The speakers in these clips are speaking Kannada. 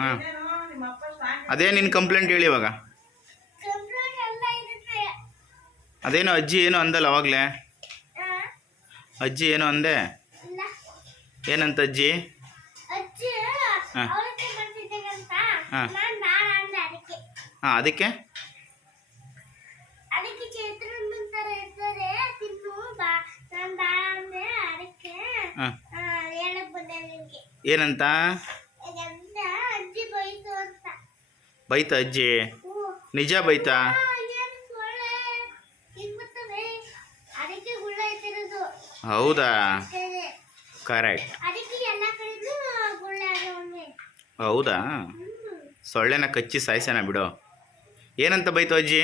ಹಾಂ. ಅದೇ ನಿನ್ನ ಕಂಪ್ಲೇಂಟ್ ಹೇಳಿ ಇವಾಗ. ಅದೇನು ಅಜ್ಜಿ ಏನು ಅಂದಲ್ಲ ಅವಾಗಲೇ? ಅಜ್ಜಿ ಏನು ಅಂದೆ? ಏನಂತ ಅಜ್ಜಿ? ಹಾಂ. ಹಾಂ. ಹಾಂ ಅದಕ್ಕೆ? ಹಾಂ. ಏನಂತ ತರ ಇರ್ತಾರೆ ತಿನ್ನು ಬಾ ನಾನ್ ಬೇಡ ಅಂದೆ ಅದಕ್ಕೆ ಹಾಂ ಆ, ಹೇಳಕ್ ಬಂದೆ ನಿನ್ಗೆ ಏನಂತ ಅಂತ ಅಜ್ಜಿ ಬೈತು ಅಂತ ಬೈತಾ ಅಜ್ಜಿ? ನಿಜ ಬೈತಾ? ಹೌದಾ? ಕರೆಕ್ಟ್ ಹೌದಾ? ಸೊಳ್ಳೆನ ಕಚ್ಚಿ ಸಾಯಿಸೋಣ ಬಿಡು. ಏನಂತ ಬೈತು ಅಜ್ಜಿ?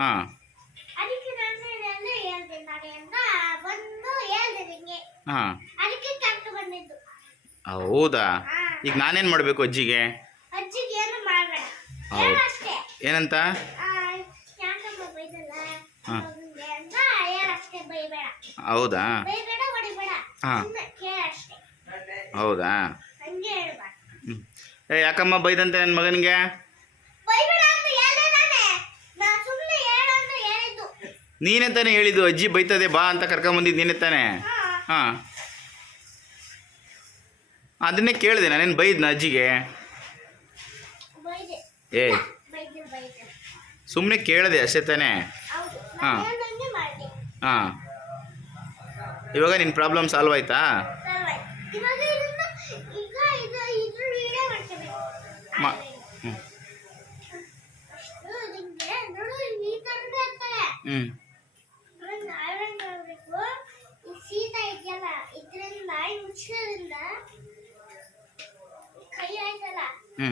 ಹಾಂ. ಹಾಂ. ಹೌದಾ. ಈಗ ನಾನೇನು ಮಾಡಬೇಕು ಅಜ್ಜಿಗೆ? ಹೌದು. ಏನಂತ? ಹಾ. ಹೌದಾ? ಹಾಂ. ಹೌದಾ? ಏ ಯಾಕಮ್ಮ ಬೈದಂತೆ ನನ್ನ ಮಗನಿಗೆ? ನಾನೇ ತಾನೇ ಹೇಳಿದ್ದು ಅಜ್ಜಿ ಬೈತದೆ ಬಾ ಅಂತ ಕರ್ಕೊಂಬಂದಿದ್ದು ನೀನೆ ತಾನೆ? ಹಾಂ. ಅದನ್ನೇ ಕೇಳಿದೆ ನಾನೇನು ಬೈದ್ನ ಅಜ್ಜಿಗೆ? ಏ. ಸುಮ್ಮನೆ ಕೇಳಿದೆ ಅಷ್ಟೇ ತಾನೇ. ಹಾಂ. ಹಾಂ. ಇವಾಗ ನಿನ್ನ ಪ್ರಾಬ್ಲಮ್ ಸಾಲ್ವ್ ಆಯ್ತಾ? ಸರಿ ಹ್ಞೂ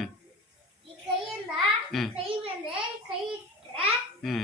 ಕೈ ಮೇಲೆ ಕೈ ಇಟ್ಟರೆ ಹ್ಞೂ